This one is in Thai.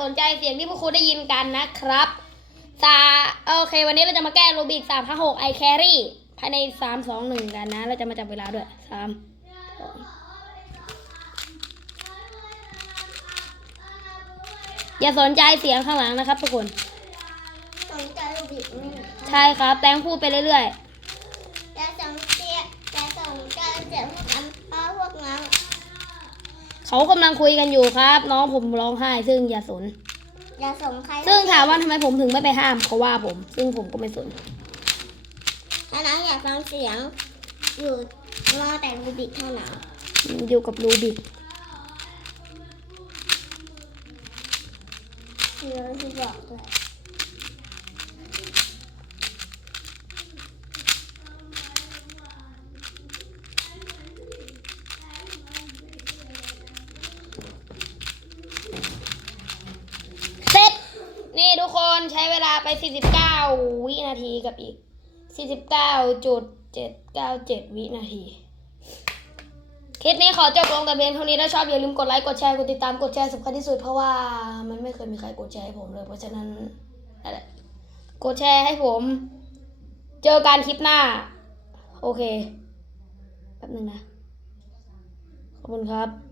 สนใจเสียงที่พวกคุณได้ยินกันนะครับสาโอเค วันนี้เราจะมาแก้รูบิกสามห้าหกไอแครี่ภายในสามสองหนึ่งกันนะ เราจะมาจับเวลาด้วยสามสองอย่าสนใจเสียงข้างหลังนะครับทุกคน สนใจรูบิกนี่ใช่ครับ แตงพูดไปเรื่อยจะสนใจจะสนใจเสียงพวกนั้นเพราะพวกนั้น ๆ เขากำลังคุยกันอยู่ครับ น้องผมร้องไห้ ซึ่งอย่าสน อย่าส่งใครซึ่งถามว่าทำไมผมถึงไม่ไปห้ามเขาว่าผม ซึ่งผมก็ไม่สนอันนั้นอยากฟังเสียง อยู่ว่าแต่รูบิกเท่านั้นอยู่กับรูบิกคือที่บอกเลย เสร็จ นี่ ทุกคนใช้เวลาไป 49 วินาทีกับอีก 49.797 วินาที คลิปนี้ขอจบลงแต่เพียงเท่านี้ถ้าชอบอย่าลืมกดไลค์ กดแชร์ กดติดตาม กดแชร์สำคัญที่สุดเพราะว่ามันไม่เคยมีใครกดแชร์ให้ผมเลย เพราะฉะนั้นนั่นแหละกดแชร์ให้ผม เจอกันคลิปหน้า โอเค แป๊บนึงนะ ขอบคุณครับ